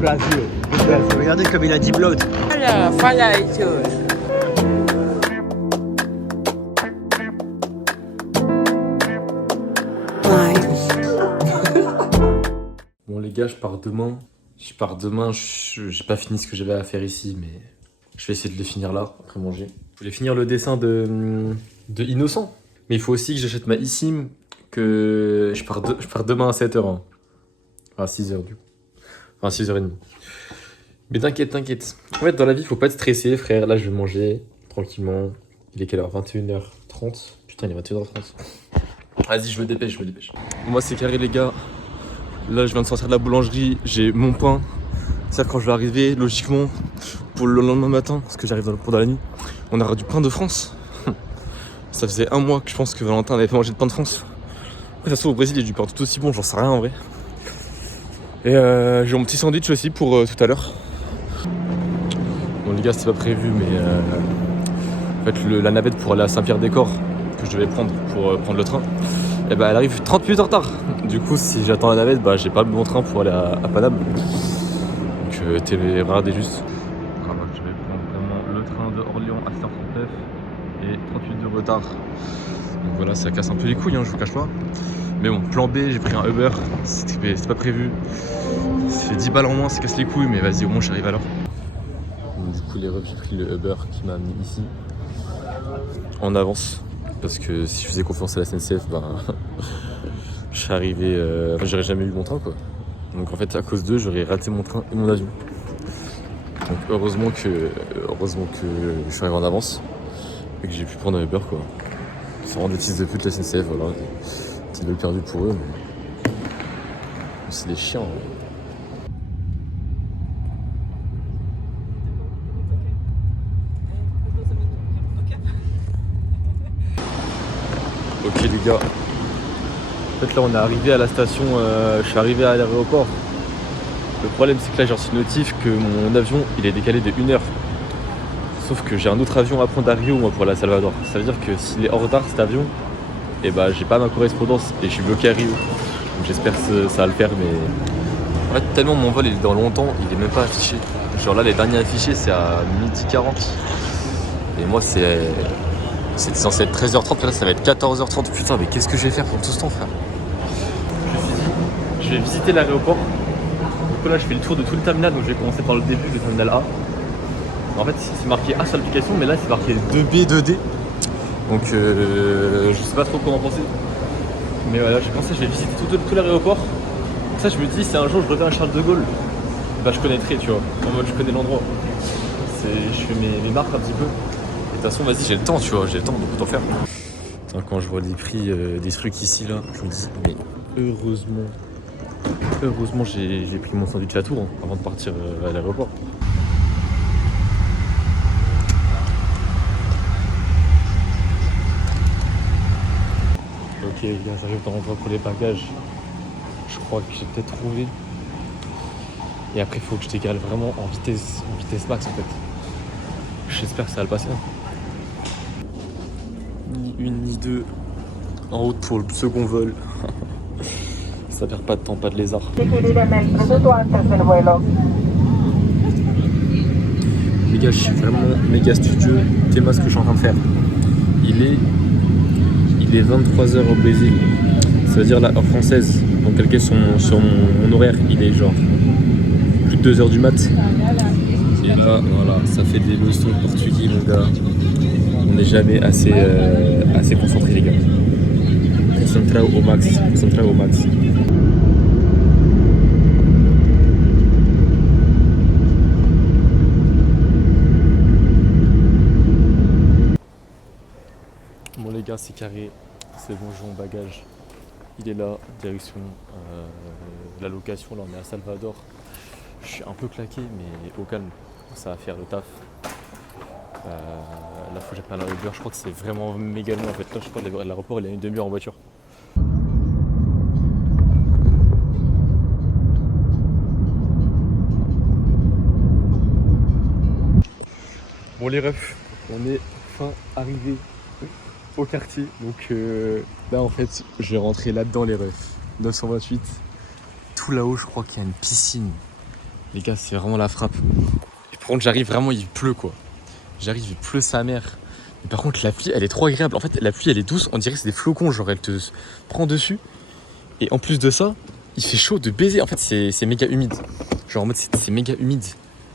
Brasil. Regardez comme il a dit blood. Fala isso. Bon les gars, je pars demain. J'ai pas fini ce que j'avais à faire ici, mais je vais essayer de le finir là, après manger. Je voulais finir le dessin de Innocent. Mais il faut aussi que j'achète ma eSIM, que je pars demain à 7h. Hein. Enfin, à 6h du coup. Enfin, 6h30. Mais t'inquiète. En fait, dans la vie, faut pas être stressé, frère. Là, je vais manger tranquillement. Il est quelle heure? 21h30. Putain, il est 21h30. Vas-y, je me dépêche. Moi, c'est carré, les gars. Là, je viens de sortir de la boulangerie. J'ai mon pain. C'est-à-dire, quand je vais arriver, logiquement, pour le lendemain matin, parce que j'arrive pendant la nuit, on aura du pain de France. Ça faisait un mois que je pense que Valentin n'avait pas mangé de pain de France. Après, ça se trouve, au Brésil, il y a du pain tout aussi bon, j'en sais rien en vrai. Et j'ai mon petit sandwich aussi pour tout à l'heure. Bon, les gars, c'était pas prévu, mais en fait, la navette pour aller à Saint-Pierre-des-Corps, que je devais prendre pour prendre le train, et bah, elle arrive 30 minutes en retard. Du coup, si j'attends la navette, bah, j'ai pas le bon train pour aller à Paname. Donc, regardez juste. Voilà, je vais prendre vraiment le train de Orléans à 7h39 et 38 de retard. Donc voilà, ça casse un peu les couilles, hein, je vous cache pas. Mais bon, plan B, j'ai pris un Uber, c'était pas prévu. Ça fait 10 balles en moins, ça casse les couilles, mais vas-y, au moins j'arrive à l'heure. Du coup, les refs, j'ai pris le Uber qui m'a amené ici, en avance. Parce que si je faisais confiance à la SNCF, ben, je serais arrivé, j'aurais jamais eu mon train, quoi. Donc en fait, à cause d'eux, j'aurais raté mon train et mon avion. Donc heureusement que je suis arrivé en avance et que j'ai pu prendre un Uber, quoi. C'est vraiment des petits de pute la SNCF, voilà. Petite balle perdue pour eux, mais c'est des chiens. Ouais. Ok les gars. En fait là on est arrivé à la station, je suis arrivé à l'aéroport. Le problème c'est que là j'ai reçu une notif que mon avion il est décalé de 1 heure. Sauf que j'ai un autre avion à prendre à Rio moi pour la Salvador. Ça veut dire que s'il est en retard cet avion, et bah j'ai pas ma correspondance et je suis bloqué à Rio. Donc j'espère que ça va le faire, mais en fait tellement mon vol il est dans longtemps, il est même pas affiché. Genre là les derniers affichés c'est à 12h40. Et moi c'était censé être 13h30, là ça va être 14h30. Putain mais qu'est-ce que je vais faire pendant tout ce temps, frère? Je me suis dit, je vais visiter l'aéroport. Donc là je fais le tour de tout le terminal, donc je vais commencer par le début, le terminal A. En fait c'est marqué A sur l'application, mais là c'est marqué 2B, 2D. Donc je sais pas trop comment penser. Mais voilà, j'ai pensé je vais visiter tout l'aéroport. Ça je me dis si un jour je reviens à Charles de Gaulle, bah je connaîtrai, tu vois. En mode je connais l'endroit. Je fais mes marques un petit peu. Et de toute façon vas-y j'ai le temps, tu vois, j'ai le temps de tout en faire. Putain, quand je vois les prix des trucs ici là, je me dis mais heureusement j'ai pris mon sandwich à Tours avant de partir à l'aéroport. Ok les gars, j'arrive dans l'endroit pour les bagages. Je crois que j'ai peut-être trouvé. Et après il faut que je décale vraiment en vitesse max en fait. J'espère que ça va le passer. Ni une ni deux. En route pour le second vol. Ça perd pas de temps, pas de lézard. Les gars, je suis vraiment méga studieux. T'es-moi ce que je suis en train de faire. Il est 23h au Brésil. Ça veut dire la heure française. Donc calqué sur mon horaire, il est genre plus de 2h du mat. Et là, voilà, ça fait des leçons de portugais, mon gars. On n'est jamais assez concentré, les gars. Concentré au max. Bon les gars, c'est carré. C'est bon, j'ai mon bagage. Il est là, direction la location. Là, on est à Salvador. Je suis un peu claqué, mais au calme. Ça va faire le taf. Là, faut que j'appelle un Uber. Je crois que c'est vraiment méga loin en fait. Là, je crois que l'aéroport il a une demi-heure en voiture. Bon les refs, on est enfin arrivé au quartier. Donc là en fait, je vais rentrer là-dedans les refs. 928. Tout là-haut, je crois qu'il y a une piscine. Les gars, c'est vraiment la frappe. Et par contre, j'arrive vraiment, il pleut quoi. J'arrive, il pleut sa mère. Mais par contre, la pluie, elle est trop agréable. En fait, la pluie, elle est douce. On dirait que c'est des flocons. Genre, elle te prend dessus. Et en plus de ça, il fait chaud de baiser. En fait, c'est méga humide. Genre, en mode, c'est méga humide.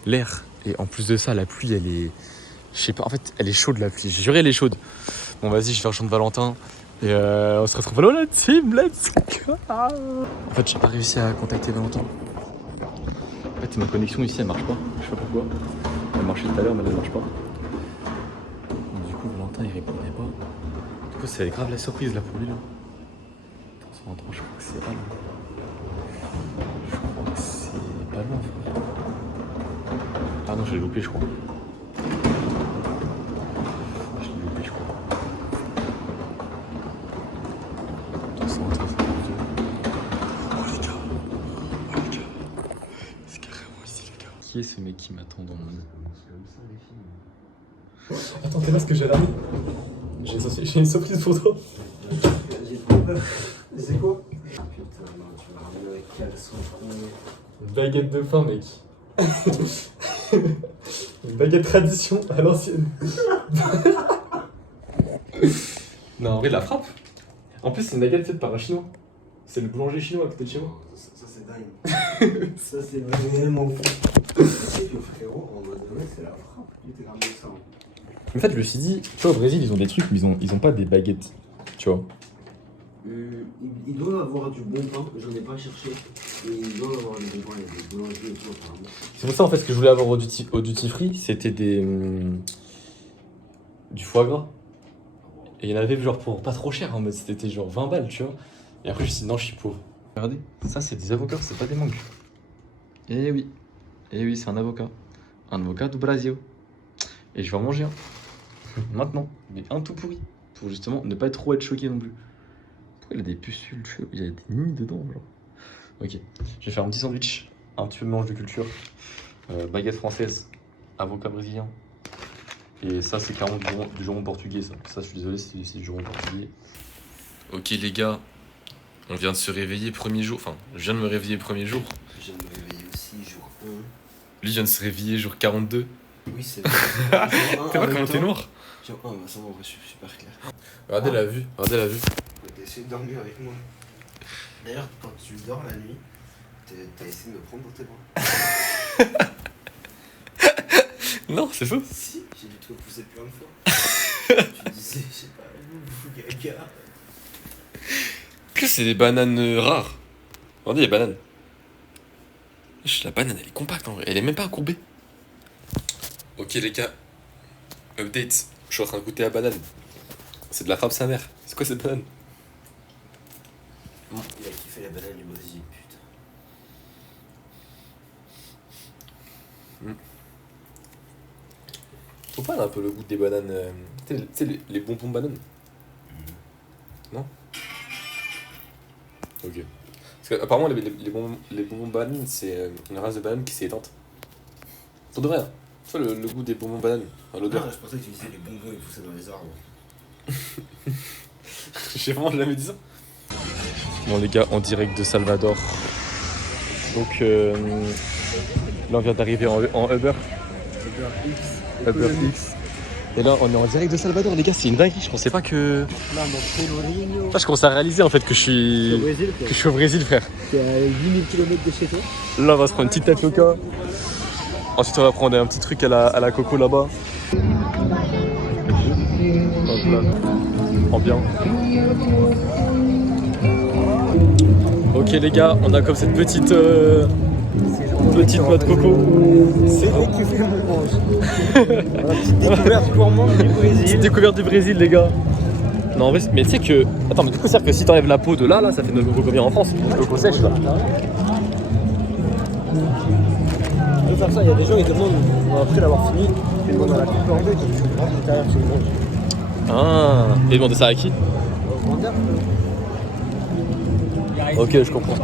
L'air. Et en plus de ça, la pluie, elle est. Je sais pas, en fait, elle est chaude la pluie. J'ai juré, elle est chaude. Bon, vas-y, je vais faire le chant de Valentin. Et on se retrouve là, la team. Let's go. En fait, j'ai pas réussi à contacter Valentin. En fait, ma connexion ici, elle marche pas. Je sais pas pourquoi. Elle marchait tout à l'heure, mais elle marche pas. Du coup, Valentin, il répondait pas. Du coup, c'est grave la surprise là pour lui là. Attends, je crois que c'est pas loin. Je crois que c'est pas loin, frère. Ah non, je l'ai loupé, je crois. Je l'ai loupé, je crois. Attends, c'est rentré, c'est rentré. Oh les gars. Oh les gars. C'est carrément ici, les gars. Qui est ce mec qui m'attend dans mon lit? Attends, t'es là ce que j'ai ramené. J'ai une surprise pour toi. C'est quoi? Putain, non, tu m'as ramené avec caleçon. Une baguette de pain, mec. Une baguette tradition à l'ancienne. Non, en vrai, la frappe. En plus, c'est une baguette faite par un chinois. C'est le boulanger chinois à côté de chez moi. Ça c'est dingue. Ça c'est vraiment fou. C'est que frérot, en mode ouais, c'est la frappe qui était ramené ça. En fait, je me suis dit, tu vois, au Brésil, ils ont des trucs, mais ils ont pas des baguettes. Tu vois. Ils doivent avoir du bon pain, j'en ai pas cherché. Mais ils doivent avoir du bon pain, il y a des boulangeries et tout apparemment. C'est pour ça, en fait, ce que je voulais avoir au duty free, c'était du foie gras. Et il y en avait genre pour pas trop cher, hein, mais c'était genre 20 balles, tu vois. Et après, je me suis dit, non, je suis pauvre. Regardez, ça, c'est des avocats, c'est pas des mangues. Eh oui, c'est un avocat. Un avocat du Brasil. Et je vais en manger un. Maintenant, mais un tout pourri. Pour justement ne pas trop être choqué non plus. Pourquoi il a des pustules? Il y a des nids dedans, genre. Ok, je vais faire un petit sandwich, un petit peu de mélange de culture. Baguette française, avocat brésilien. Et ça, c'est carrément du jambon portugais, ça. Ça, je suis désolé, c'est du jambon portugais. Ok, les gars, on vient de se réveiller premier jour. Enfin, je viens de me réveiller premier jour. Je viens de me réveiller aussi, jour 1. Lui vient de se réveiller jour 42. Oui, c'est vrai. T'es vois comment t'es noir? Jour 1, bah ça va, je suis super clair. Regardez la vue, regardez la vue. T'as essayé de dormir avec moi. D'ailleurs, quand tu dors la nuit, t'as essayé de me prendre dans tes bras. Non, c'est faux. Si, j'ai dû te repousser plein de fois. Tu disais, je sais pas, gaga. Que c'est des bananes rares. Regardez les bananes. La banane, elle est compacte en vrai. Elle est même pas courbée. Ok les gars, update. Je suis en train de goûter la banane. C'est de la frappe sa mère. C'est quoi cette banane? Il a kiffé la banane du Brésil, putain. Faut pas un peu le goût des bananes. Tu sais, les bonbons bananes. Non? Ok. Parce que apparemment les bonbons bananes, c'est une race de banane qui s'est éteinte. Pour de vrai, hein. Tu vois le goût des bonbons bananes, enfin, l'odeur. Ah, je pensais que tu disais les bonbons ils poussaient dans les arbres. J'ai vraiment jamais dit ça. Bon les gars, en direct de Salvador. Donc là on vient d'arriver en Uber. Uber X. Et là on est en direct de Salvador les gars, c'est une dinguerie, je pensais pas que... Là je commence à réaliser en fait que je suis au Brésil frère. T'es à 8000 km de chez toi. Là on va se prendre une petite tête loca. Ensuite on va prendre un petit truc à la coco là-bas. Hop là. En bien. Ok les gars, on a comme cette petite noix de coco. C'est vrai que tu fais mon mange. Petite découverte gourmande du Brésil. Petite découverte du Brésil les gars. Non en vrai, mais tu sais que... Attends, mais du coup c'est-à-dire que si t'enlèves la peau de là, ça fait notre coco bien en France. Le coco sèche là. Je veux faire ça, il y a des gens qui demandent, après l'avoir fini, ils demandent à la coupe en deux, qui font une grande carrière sur le monde. Ah, et demander ça à qui? Ok, je comprends.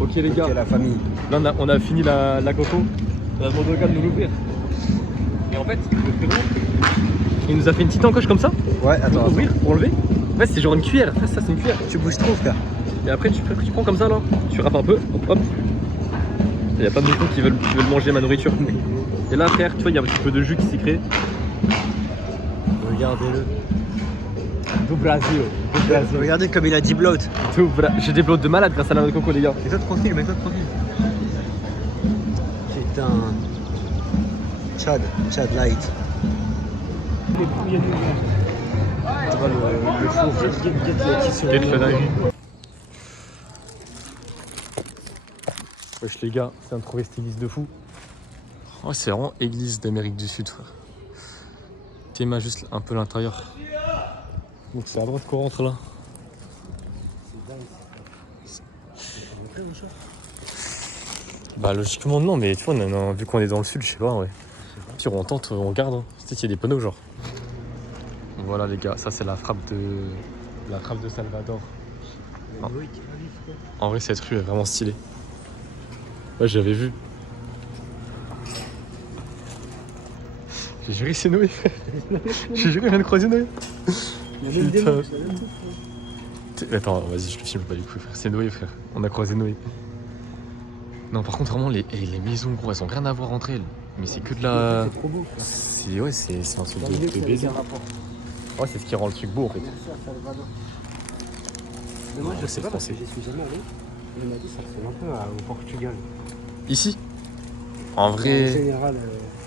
Ok les gars, Ok, la famille. là on a fini la coco. On a demandé au gars de nous l'ouvrir. Et en fait, le frérot, il nous a fait une petite encoche comme ça. Ouais, Pour ouvrir, pour enlever. En fait, c'est genre une cuillère. En fait, ça c'est une cuillère. Tu bouges trop, frère. Et après, tu prends comme ça là. Tu râpes un peu. Hop, hop. Il y a plein de gens qui veulent manger ma nourriture. Et là, frère, tu vois, il y a un petit peu de jus qui s'est créé. Regardez-le. Do Brasil. Regardez comme il a 10 bloats. J'ai des blots de malade grâce à la noix de coco, les gars. Mets-toi de profil. Putain. Chad light. Get le dingue. Wesh les gars, c'est un trouvé cette église de fou. Oh, c'est vraiment église d'Amérique du Sud, frère. Théma juste un peu l'intérieur. Donc c'est à droite qu'on rentre là. Bah logiquement non, mais tu vois, vu qu'on est dans le sud, je sais pas, ouais. Puis on tente, on regarde, hein. Peut-être qu'il y a des panneaux genre. Voilà les gars, ça c'est la frappe de Salvador. Ah. En vrai cette rue est vraiment stylée. Ouais, j'avais vu. J'ai juré c'est Noé, frère. J'ai juré, je viens de croiser Noé. Putain. Attends, vas-y, je le filme pas du coup, frère. C'est Noé, frère. On a croisé Noé. Non, par contre, vraiment, les maisons, gros, elles ont rien à voir entre elles. Mais c'est que de la. C'est trop beau. C'est un truc de baiser. Ouais, c'est ce qui rend le truc beau en fait. Mais moi, Ouais, je c'est sais pas parce français. que j'y suis jamais allé. Il m'a dit ça ressemble un peu au Portugal. Ici en En vrai. général,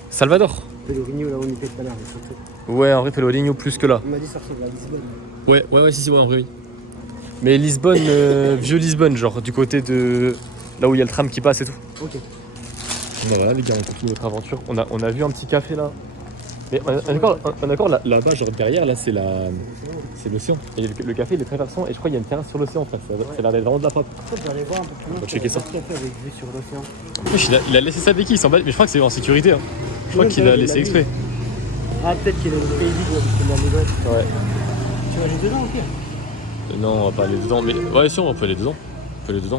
Salvador. Pelourinho, là où on était tout à l'heure, les centres. Ouais, en vrai, Pelourinho plus que là. Il m'a dit ça ressemble à Lisbonne. Ouais, si, ouais, en vrai, oui. Mais Lisbonne, vieux Lisbonne, genre du côté de là où il y a le tram qui passe et tout. Ok. Bon, voilà, les gars, on continue notre aventure. On a vu un petit café là. Mais on est d'accord, là-bas, genre derrière, là, c'est l'océan. Et le café, il est très versant. Et je crois qu'il y a une terrasse sur l'océan, frère. Ça a l'air d'être vraiment de la frappe. En fait, j'allais voir un peu plus loin. On va checker ça. Café avec vue sur l'océan. Il a laissé ça qui il s'en bat, mais je crois que c'est en sécurité. Hein. Je crois qu'il a laissé exprès. Ah, peut-être qu'il a une pays libre parce qu'il a les gosses. Ouais. Tu vas aller dedans, ok? Non, on va pas aller dedans. Mais ouais, si, on peut aller dedans.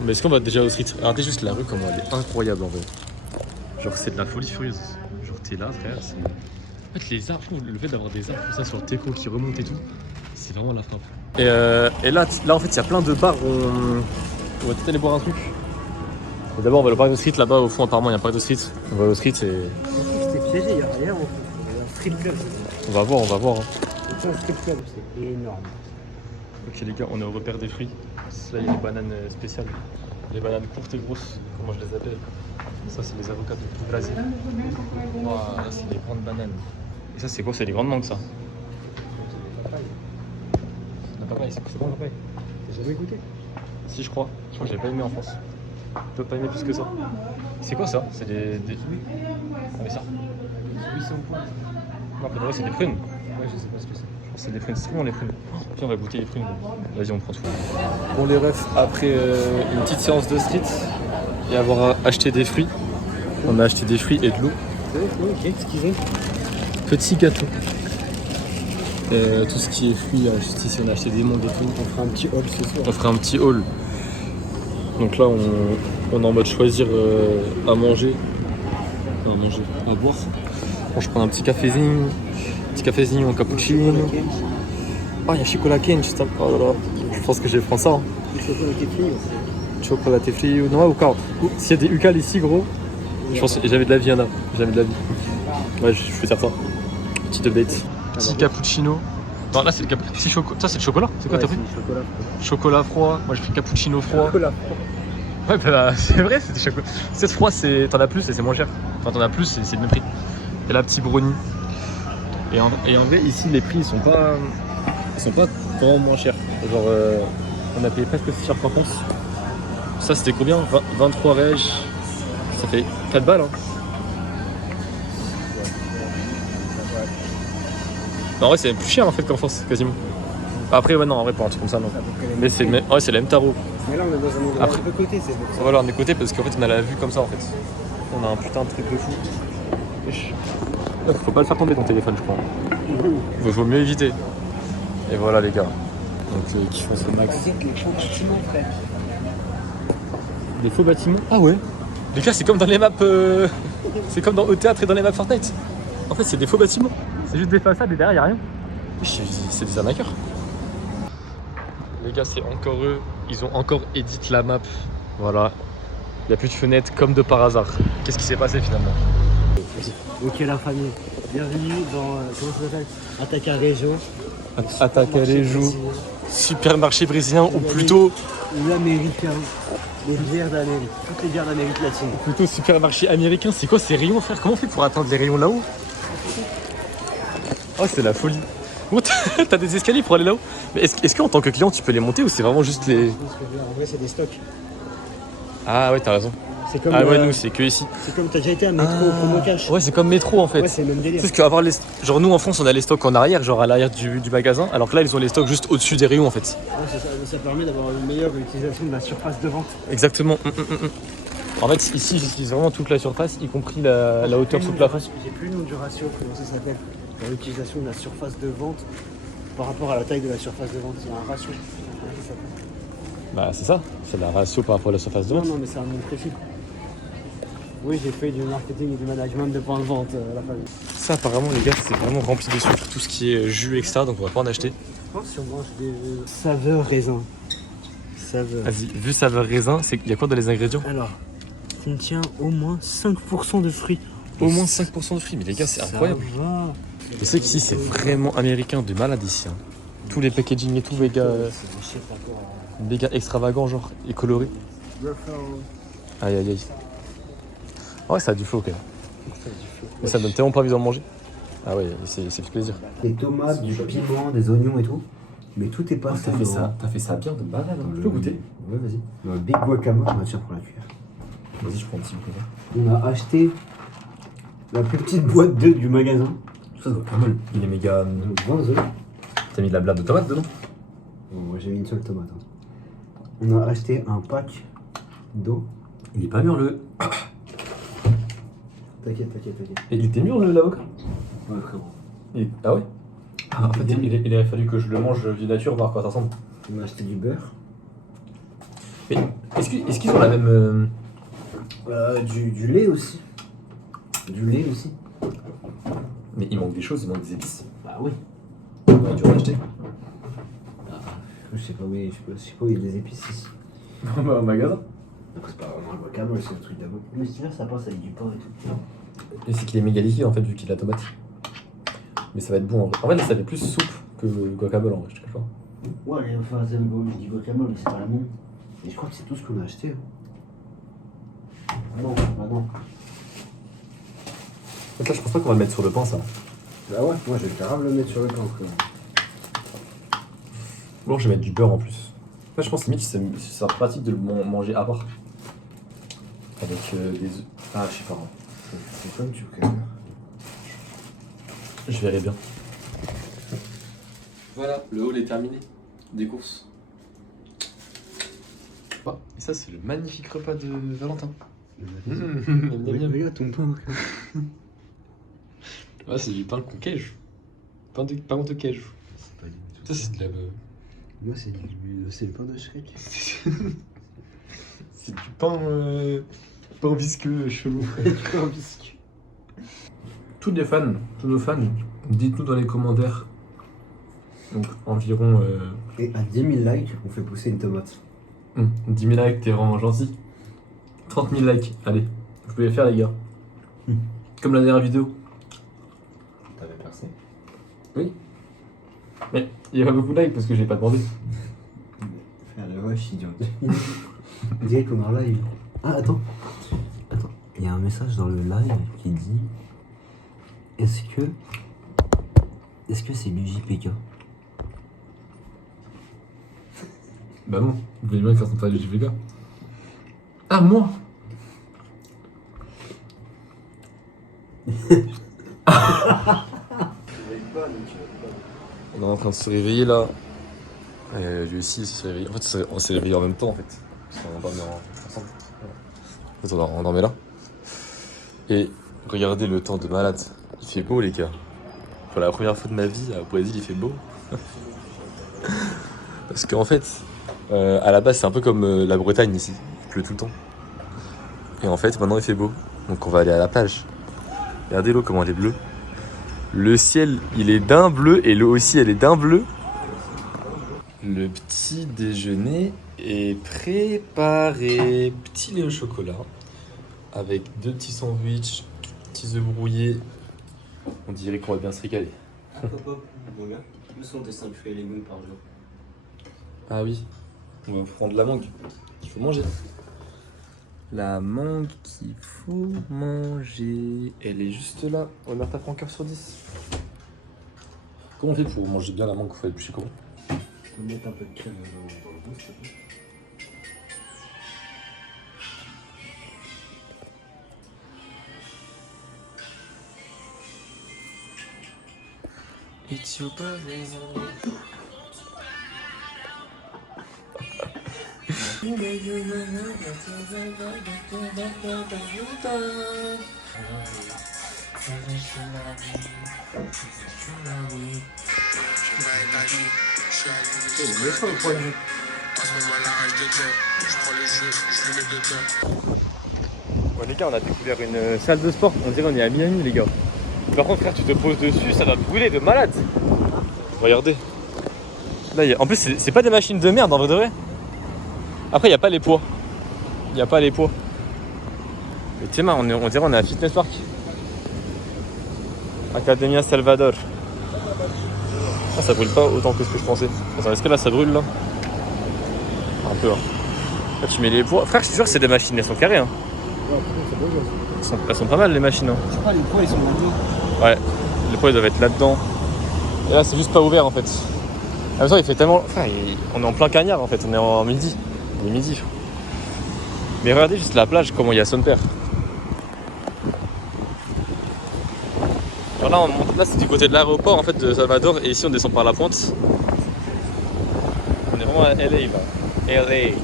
Mais est-ce qu'on va déjà au street? Regardez juste la rue, comment elle est incroyable en vrai. Genre, c'est de la folie furieuse. Genre, t'es là, frère. En fait, les arbres, le fait d'avoir des arbres comme ça sur le teco qui remontent et tout, c'est vraiment la frappe. Et là, en fait, il y a plein de bars où on va tout aller boire un truc. Et d'abord, on va au parc de street là-bas. Au fond, apparemment, il y a un parc de street. On va au street et. C'était piégé, il y a rien en fait. Il y a un street club. On va voir. Hein. C'est un street club, c'est énorme. Ok, les gars, on est au repère des fruits. Là, il y a des bananes spéciales. Les bananes courtes et grosses, comment je les appelle. Ça, c'est les avocats du Brésil. Wow, là, c'est des grandes bananes. Et ça, c'est quoi? C'est des grandes mangues, ça. La papaye, c'est bon la papaye? T'as jamais goûté? Si, je crois. Je crois que j'avais pas aimé en France. Je dois pas aimer plus que ça. C'est quoi ça? C'est des. Ah, mais ça? Non, après, ouais, c'est des prunes. Ouais, je sais pas ce que c'est. C'est des prunes, c'est bon les prunes. Puis on va goûter les prunes. Vas-y, on prend tout. Bon les refs, après une petite séance de street et avoir acheté des fruits, on a acheté des fruits et de l'eau. Qu'est-ce qu'ils ont? Petit gâteau. Tout ce qui est fruits, juste ici on a acheté des mangues et tout. On fera un petit haul ce soir. On fera un petit haul. Donc là on est en mode choisir à manger. À boire. Bon, je prends un petit cafézinho en cappuccino. Ah, il y a chocolat Ken, juste. Oh là là, je pense que je vais prendre ça. Hein. Chocolat frio. Non, ou car. S'il y a des Ucal ici, gros, je pense que jamais de la vie, Anna. Jamais de la vie. Ouais, je vais faire ça. Petit update. Petit cappuccino. Non, là, c'est le cappuccino. Ça, c'est le chocolat. C'est quoi, t'as pris? Chocolat froid. Moi, j'ai pris cappuccino froid. Ouais, bah, c'est vrai, c'est des chocolats. Cette froid, t'en as plus et c'est moins cher. Enfin, t'en as plus et c'est le même prix. Et là, petit brownie. Et en vrai, ici, les prix, ils sont pas vraiment moins chers. Genre, on a payé presque aussi cher qu'en France. Ça, c'était combien? 23 reg. Ça fait 4 balles, hein. Non, en vrai, c'est même plus cher, en fait, qu'en France, quasiment. Après, ouais, non, en vrai, pour un truc comme ça, non. Mais c'est la même tarot. Mais là, on est dans un endroit un peu côté, c'est pour ça. Voilà, on est côté parce qu'en fait, on a la vue comme ça, en fait. On a un putain de truc de fou. Faut pas le faire tomber ton téléphone, je crois. Vaut mieux éviter. Et voilà les gars. Donc qui font ce max. Les faux bâtiments, frère. Des faux bâtiments? Ah ouais. Les gars, c'est comme dans les maps. C'est comme dans au théâtre et dans les maps Fortnite. En fait, c'est des faux bâtiments. C'est juste des façades et derrière, y a rien. C'est des arnaqueurs. Les gars, c'est encore eux. Ils ont encore édité la map. Voilà. Il n'y a plus de fenêtres comme de par hasard. Qu'est-ce qui s'est passé finalement? Ok la famille, bienvenue dans, comment ça s'appelle, Atacarejo. Atacarejo, supermarché brésilien ou plutôt L'américain, les bières d'Amérique, toutes les bières d'Amérique latine. plutôt supermarché américain. C'est quoi ces rayons, frère? Comment on fait pour atteindre les rayons là-haut? Oh, c'est la folie. Oh, t'as des escaliers pour aller là-haut? Mais est-ce qu'en tant que client tu peux les monter ou c'est vraiment juste les... En vrai c'est des stocks. Ah ouais, t'as raison. C'est comme, Ah ouais, nous c'est que ici. c'est comme t'as déjà été à métro au promo cash. Ouais, c'est comme métro en fait. Ouais, c'est le même délire. Parce qu'avoir les... Genre nous en France on a les stocks en arrière, genre à l'arrière du magasin, alors que là ils ont les stocks juste au-dessus des rayons en fait. Ouais, ça permet d'avoir une meilleure utilisation de la surface de vente. Exactement. En fait ici j'utilise vraiment toute la surface, y compris la hauteur sous plafond. J'ai plus le nom du ratio, comment ça s'appelle, dans l'utilisation de la surface de vente par rapport à la taille de la surface de vente. Il y a un ratio. Comment ça s'appelle? Bah c'est ça, c'est la ratio par rapport à la surface de vente. Non, mais c'est un nom précis. Oui, j'ai fait du marketing et du management de points de vente à la famille. Ça apparemment les gars c'est vraiment rempli de sucre, tout ce qui est jus etc. Donc on va pas en acheter. Je pense qu'on mange des saveurs raisin. Saveurs. Vas-y, vu saveur raisin, il y a quoi dans les ingrédients? Alors, contient au moins 5% de fruits. Au moins 5% de fruits, mais les gars c'est incroyable. Ça va. Je sais qu'ici c'est vraiment américain de malade ici. Hein. Tous les packaging et tout, les gars, C'est des chefs encore. méga extravagants genre et colorés. Aïe aïe aïe. Ouais, ça a du flow quand même. Mais ça me donne tellement pas envie d'en manger. Ah ouais, c'est du plaisir. Des tomates, du piment, des oignons et tout. Mais tout est pas T'as fait ça bien de malade. Hein. Je peux goûter? Ouais, vas-y. Dans le big guacamole, on va tiens pour la cuillère. Vas-y, je prends un petit peu. On a acheté la plus petite boîte d'œufs du magasin. Ça doit pas mal. Il est méga. 20 œufs. T'as mis de la blade de tomate dedans? Bon, moi j'ai mis une seule tomate. Hein. On a acheté un pack d'eau. Il est pas mûr le. T'inquiète. Et il était mûr l'avocat? Ouais, frérot. Ah ouais? Ah, en fait, il aurait fallu que je le mange vie nature, voir quoi ça ressemble. On a acheté du beurre. Mais est-ce qu'ils ont la même. Du lait aussi. Du lait aussi. Mais il manque des choses, il manque des épices. Bah oui. On aurait dû en acheter. Je sais pas où il y a des épices ici. Bah, au magasin. Donc c'est pas vraiment le guacamole, c'est le truc d'avant. Mais c'est ça passe avec du pain et tout. Et c'est qu'il est méga liquide en fait, vu qu'il a la tomate. Mais ça va être bon en vrai. En fait, là, ça fait plus soupe que guacamole en vrai, je te cache pas. Ouais, enfin, c'est du guacamole, mais c'est pas la même. Et je crois que c'est tout ce qu'on a acheté. Hein. Non, bah non. Donc là, je pense pas qu'on va le mettre sur le pain, ça. Ah ouais, moi je vais grave le mettre sur le pain, frère. Bon, je vais mettre du beurre en plus. Moi, je pense limite que c'est pratique de le manger à part. Avec des œufs. Ah, je sais pas. C'est comme tu préfères. Je verrai bien. Voilà, le haul est terminé. Des courses. Ah, et ça, c'est le magnifique repas de Valentin. Regarde ton pain. Ah, c'est du pain con cage. Pain de cage. C'est pas du tout. Ça, c'est de la. Moi, c'est le pain de Shrek. C'est du pain. Pain visqueux chelou. Pain biscuit. Tous nos fans, dites-nous dans les commentaires. Donc environ. Et à 10 000 likes, on fait pousser une tomate. 10 000 likes, t'es vraiment gentil. 30 000 likes, allez. Vous pouvez les faire, les gars. Comme la dernière vidéo. T'avais percé? Oui. Mais il y a pas beaucoup de likes parce que j'ai pas demandé. Faire le wesh, idiot. On dirait qu'on est en live. Ah, attends. Il y a un message dans le live qui dit Est-ce que c'est l'UJPK? Bah non, vous voulez bien que ça soit du JPK. Ah, moi. On est en train de se réveiller là. Et lui aussi il s'est réveillé. En fait, on s'est réveillé en même temps en fait. Parce qu'on dormait ensemble. En fait, on dormait là. Et regardez le temps de malade. Il fait beau, les gars. Pour la première fois de ma vie, à Brésil, il fait beau. Parce qu'en fait, à la base, c'est un peu comme la Bretagne ici. Il pleut tout le temps. Et en fait, maintenant, il fait beau. Donc, on va aller à la plage. Regardez l'eau, comment elle est bleue. Le ciel, il est d'un bleu et l'eau aussi, elle est d'un bleu. Le petit déjeuner est préparé. Petit lait au chocolat avec 2 petits sandwichs, petits œufs brouillés. On dirait qu'on va bien se régaler. Ah, papa, mon gars, où sont tes 5 fruits et légumes par jour? Ah oui, on va prendre la mangue qu'il faut manger. La mangue qu'il faut manger. Elle est juste là. Honneur ta franqueur sur 10. Comment on fait pour manger bien la mangue? Faut éplucher comment? Je peux mettre un peu de crème dans le bout, s'il te plaît. It's your birthday. Bon les gars, on a découvert une salle de sport, on dirait on est à Miami les gars. Par contre frère, tu te poses dessus, ça va brûler de malade. Regardez. Là, en plus c'est pas des machines de merde en vrai de vrai. Après il n'y a pas les poids. Il n'y a pas les poids. Mais tu sais, on dirait on est à Fitness Park. Academia Salvador. Ah, ça brûle pas autant que ce que je pensais. Attends, est-ce que là ça brûle là? Un peu hein. Là tu mets les poids. Frère je te jure c'est des machines, elles sont carrées hein. Elles sont pas mal les machines hein. Je sais pas, les poids ils sont là-dedans. Ouais, les poids ils doivent être là-dedans. Et là c'est juste pas ouvert en fait. En même temps il fait tellement... Frère, on est en plein cagnard en fait, on est en midi. Il est midi. Mais regardez juste la plage, comment il y a son père. Genre là, on monte, là c'est du côté de l'aéroport en fait de Salvador et ici on descend par la pointe. On est vraiment à LA là. LA.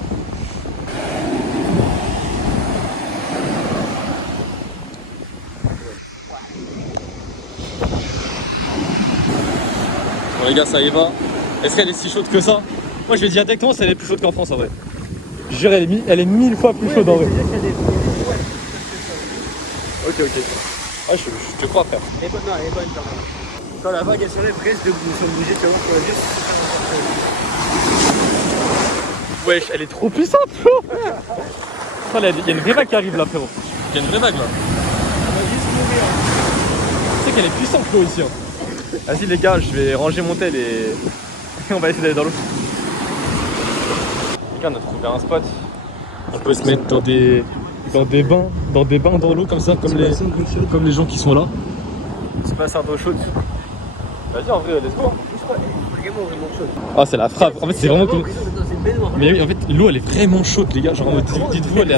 Bon les gars, ça y va. Est-ce qu'elle est si chaude que ça? Moi je vais dire directement si elle est plus chaude qu'en France en vrai. Je jure, elle est 1000 fois plus chaude en vrai. Ok, ok. Ah, je te crois, frère. Elle est bonne, non, elle est bonne quand même. Quand la vague elle s'enlève, reste de bouger, tu vas voir qu'on va juste se Wesh, elle est trop puissante, frérot. Il y a une vraie vague qui arrive là, frérot. Il y a une vraie vague là. Tu sais qu'elle est puissante, l'eau ici. Hein. Vas-y, les gars, je vais ranger mon tel et on va essayer d'aller dans l'eau. Les gars, on a trouvé un spot. On peut se mettre dans des bains dans l'eau comme ça, comme les gens qui sont là. C'est pas un d'eau chaude. Vas-y, en vrai, let's go. vraiment chaude. Ah, c'est la frappe. En fait, c'est vraiment comme. Mais oui, en fait, l'eau elle est vraiment chaude, les gars. Genre, en mode, dites-vous, elle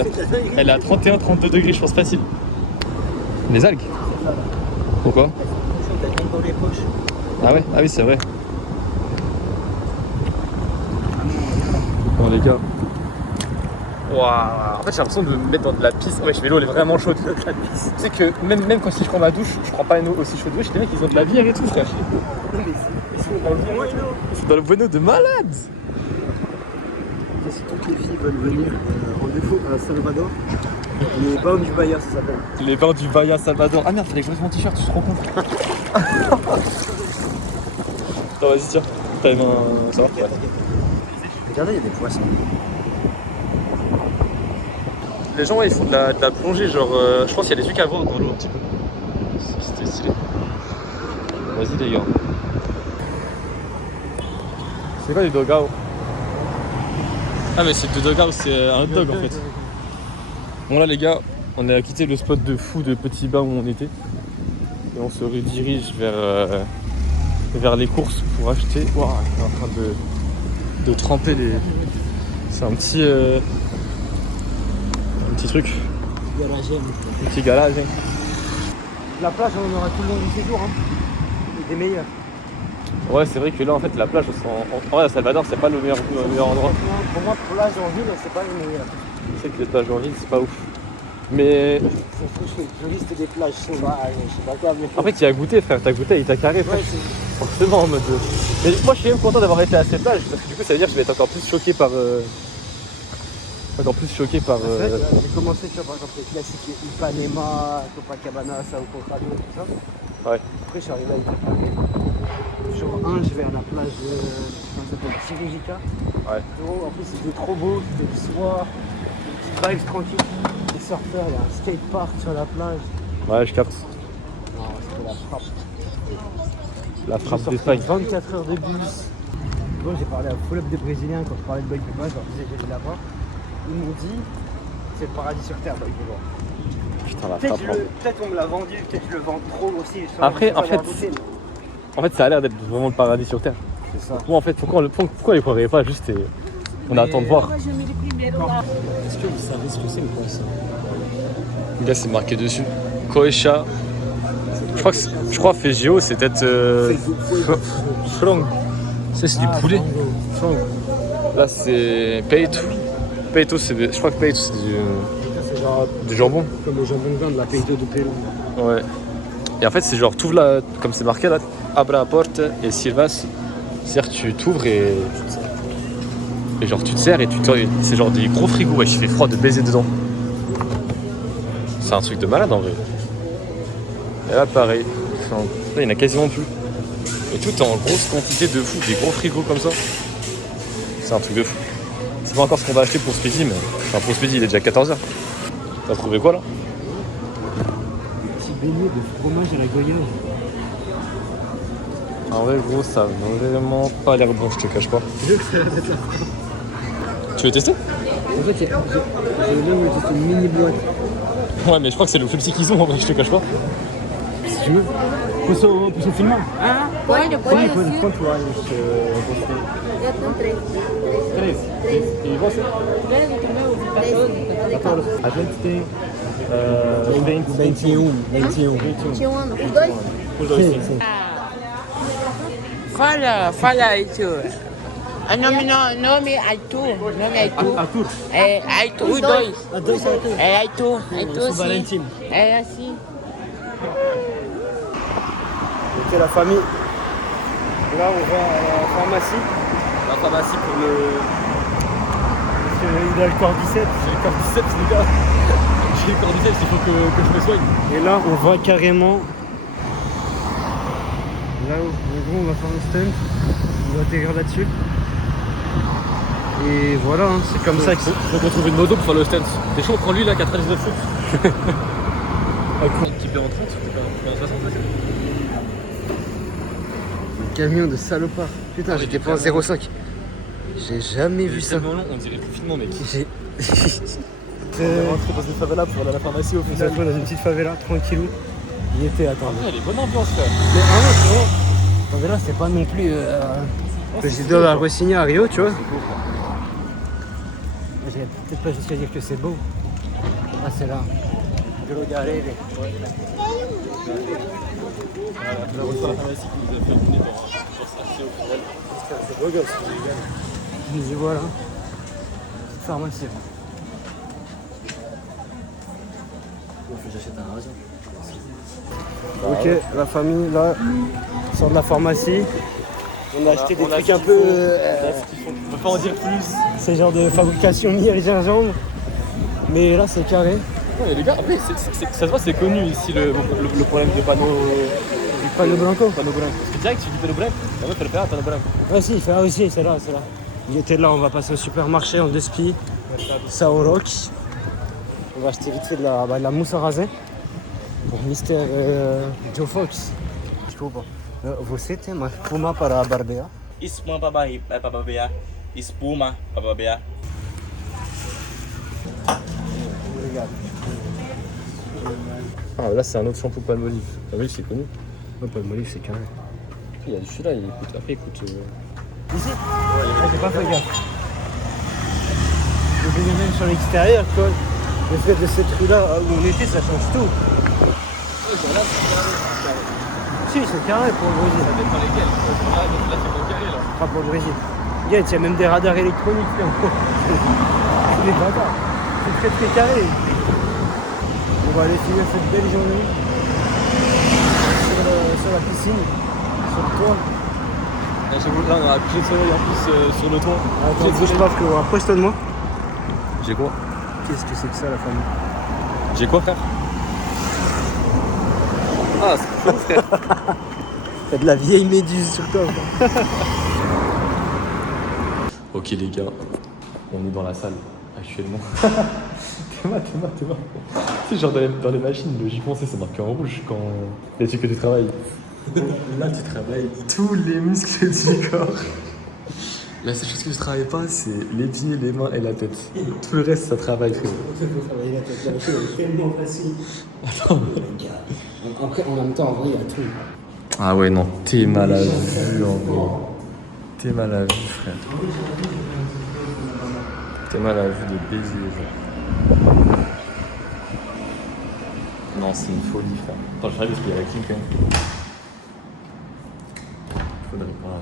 est à 31-32 degrés, je pense, facile. Les algues? Pourquoi? Ah ouais? Ah oui, c'est vrai. Bon, les gars. Waouh! En fait, j'ai l'impression de me mettre dans de la pisse. Ouais, mais l'eau elle est vraiment chaude. Tu sais que même quand si je prends ma douche, je prends pas une eau aussi chaude. Wesh, les mecs, ils ont de la bière et tout, frère. Ils sont dans le bueno de malade. Si toutes les filles veulent venir en défaut à Salvador, les bains du Bahia ça s'appelle. Les bains du Bahia Salvador. Ah merde, fallait que je mette mon t-shirt, tu te rends compte? Attends, vas-y, tiens. T'as une main. Ça va? Ouais. Regardez, il y a des poissons. Les gens, ouais, ils font de la plongée, genre. Je pense qu'il y a des trucs à voir dans l'eau un petit peu. C'était stylé. Vas-y, les gars. C'est quoi les doghouse? Ah, mais c'est le doghouse, c'est un hot dog en fait. Bon, là, les gars, on a quitté le spot de fou de Petit Bain où on était. Et on se redirige vers les courses pour acheter. Waouh, il est en train de tremper les. C'est un petit truc. Un petit garage. Hein. La plage, on aura tout le long du séjour. Hein. Des meilleurs. Ouais, c'est vrai que là, en fait, la plage, en vrai, à Salvador, c'est pas le meilleur endroit. Pour moi, plage en ville, c'est pas le meilleur. Je sais que les plages en ville, c'est pas ouf. Mais. C'est touriste des plages sauvages, je sais pas quoi. Mais... Après, tu y as goûté, frère, t'as goûté, il t'a carré, frère. Ouais, forcément en mode. Mais moi, je suis même content d'avoir été à ces plages, parce que du coup, ça veut dire que je vais être encore plus choqué par. J'ai commencé, tu vois, par exemple, les classiques Ipanema, Copacabana, Sao Conrado, tout ça. Ouais. Après, je suis arrivé à Ipanema. Jour 1, je vais à la plage de. Comment ça s'appelle, Tiririca. Ouais. Gros, en plus, c'était trop beau, c'était le soir, une petite vibe tranquille. Les surfeurs, il y a un skatepark sur la plage. Ouais, je capte. Non, c'était la frappe. La frappe J'ai d'Espagne. sorti 24 heures de bus. Bon, j'ai parlé à full up des Brésiliens quand je parlais de Boy Cuba, je leur disais que j'allais là-bas. Ils m'ont dit, c'est le paradis sur terre, Boy Cuba. Putain, la Peut-être frappe. on me l'a vendu, peut-être je le vends trop aussi. Après, en fait, En fait, ça a l'air d'être vraiment le paradis sur terre. c'est ça. Moi, en fait, pourquoi ils ne croiraient pas juste on attend de voir. Est-ce que vous savez ce que c'est ou pas ça? Là, c'est marqué dessus. Croatia. Je crois Fegio, c'est peut-être. Frong. Ça, c'est du poulet. Là, c'est Peito. Peito, je crois que Peito, c'est C'est genre du jambon. comme le jambon de vin de la Peito de Pérou. Ouais. Et en fait, c'est genre, t'ouvres là, comme c'est marqué là, abra la porte et sirvas. C'est-à-dire, tu t'ouvres et genre, tu te sers et c'est genre des gros frigos. Ouais, il fait froid de baiser dedans. C'est un truc de malade en vrai. Et là, pareil. Là, il y en a quasiment plus. Et tout est en grosse quantité de fou, des gros frigos comme ça. C'est un truc de fou. C'est pas encore ce qu'on va acheter pour ce midi, mais. Enfin, pour ce midi, il est déjà 14h. T'as trouvé quoi là? Petit beignet de fromage à la goyave. En vrai, gros, ça a vraiment pas l'air bon, je te cache pas. Tu veux tester? En fait, j'ai là une mini boîte. Ouais, mais je crois que c'est le plus petit qu'ils ont en vrai, je te cache pas. Si tu veux. Puso filmar. Ah, pode Sí, decir. ¿Cuánto hay Ya están tres. Três. Três. E você? Três, o meu, 14. A gente tem 21. 21. 21 anos. Os dois? os dois, sim. sim. Fala aí, tio. Nome Aitor. Nome Aitor. Arthur. É Aitor, os dois. Ah, dois Arthur. É Aitor. Aitor, sou sim. Valentino. É assim. Ok, la famille. Là, on va à la pharmacie. La pharmacie pour le. Parce qu'il a le cordyceps. J'ai le cordyceps, les gars. J'ai le cordyceps, il faut que je me soigne. Et là, on va carrément. Là où, en gros, on va faire un stunt. On va atterrir là-dessus. Et voilà, hein, c'est comme ça que c'est. Faut qu'on trouve une moto pour faire le stand. T'es chaud, on prend lui là, 99 foot. Qui paie en 30, tu paie en 60, Un camion de salopard. Putain, j'étais pas en 0,5. J'ai jamais vu ça. C'est tellement long, on dirait plus finement, mec. J'ai. On est rentré dans une favela pour aller à la pharmacie au On s'est final. retrouvé dans une petite favela, tranquillou. Il était, attends. Elle est bonne ambiance là. Mais vraiment, tu vois, la favela, c'est pas non plus. Que j'ai de la Rocinha à Rio, tu vois. J'irais peut-être pas jusqu'à dire que c'est beau. Ah, c'est là. Drogarele. La retour à la pharmacie qui nous a fait venir dans sa au final. C'est beau gosse. Je me dis voilà. Pharmacie. J'achète un rasion. Ok, la famille là sort de la pharmacie. On a acheté des trucs un peu. On peut pas en dire plus. C'est genre de fabrication miel gingembre. Mais là c'est carré. Ouais, les gars, après, ça se voit, c'est connu ici le problème de panneau. Du panneau blanco. Panneau blanc. Parce que direct, tu dis panneau blanc, la meuf elle fait un panneau blanc. Ah si, il fait aussi, c'est là, c'est là. Il était là, on va passer au supermarché en Despi. Saorok. On va acheter vite fait de la mousse à raser. Pour Mister Joe Fox. Desculpa. Você tem uma espuma para barbear? Espuma para babear. Espuma para babear. Obrigado. Ah, là, c'est un autre shampoing Palmolive. Palmolive, c'est connu. Non, pas de molly, c'est carré. Il y a celui-là, il coûte. Après, il coûte. Ici j'ai pas fait gaffe. Le même sur l'extérieur, quoi. Le fait de cette rue-là où on était, ça change tout. Si, c'est carré pour le Brésil. Ça dépend lesquels. Là, c'est pas carré là. Pas pour le Brésil. Regarde, il y a même des radars électroniques là. C'est des bâtards. C'est très très carré. On va aller finir cette belle journée sur la piscine, sur le toit. Là, on a un coucher de soleil en plus sur le toit. Attends, bouge pas, frérot. Approche-toi de moi. J'ai quoi? Qu'est-ce que c'est que ça, la famille? J'ai quoi, frère? Ah, c'est chaud, frère. T'as de la vieille méduse sur toi. Quoi. Ok les gars, on est dans la salle actuellement. Théma. Tu sais, genre dans les machines, le J-pensé c'est marqué en rouge quand il y a des trucs que tu travailles. Là tu travailles tous les muscles du corps. La seule chose que je travaille pas c'est les pieds, les mains et la tête. Tout le reste ça travaille frérot. Il faut travailler la tête. La machine elle est tellement facile. Attends. Après, en même temps, en vrai, il y a tout. Ah ouais non, t'es mal à vue en vrai. T'es mal à vue frère. T'es mal à vue de baiser genre. Non c'est une folie frère. Attends je vais parce qu'il y a la clim quand même. Faudrait pas.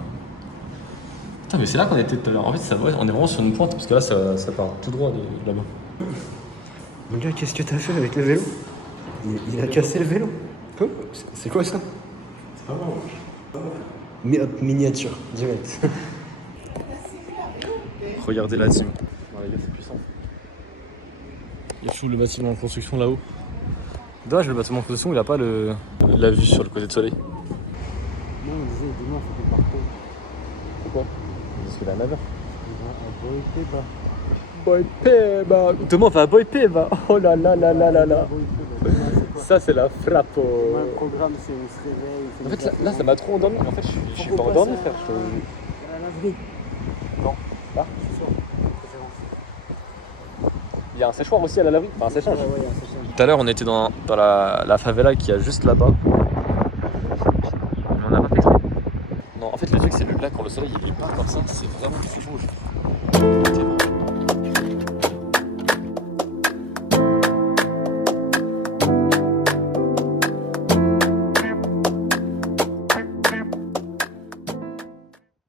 Putain mais c'est là qu'on était tout à l'heure. En fait ça va, on est vraiment sur une pointe parce que là ça part tout droit de là-bas. Mon gars, qu'est-ce que t'as fait avec le vélo il a cassé le vélo. C'est quoi ça? C'est pas bon. Miniature, direct. Regardez la team. Non, les gars, c'est puissant. Il y a toujours le bâtiment en construction là-haut. Dommage, le bâtiment en construction, il a pas la vue sur le côté de soleil. Moi, on disait demain, faut qu'on parte. Pourquoi? Parce qu'il a 9h. Boipeba. Demain, on va à Boipeba. Oh là là là là là là. Ça, c'est la frappe. Le programme, c'est on se réveille. En fait, là, ça m'a trop endormi. En fait, je suis pas endormi, frère. À la laverie. Non. Là Ce soir, préférence. Il y a un séchoir aussi à la laverie. Enfin, un séchage. Ouais, il y a un séchage. Tout à l'heure, on était dans la favela qui a juste là-bas. Mais on n'a pas fait exprès. Non, en fait, le truc, c'est le lac quand le soleil il part comme ça, c'est vraiment trop rouge.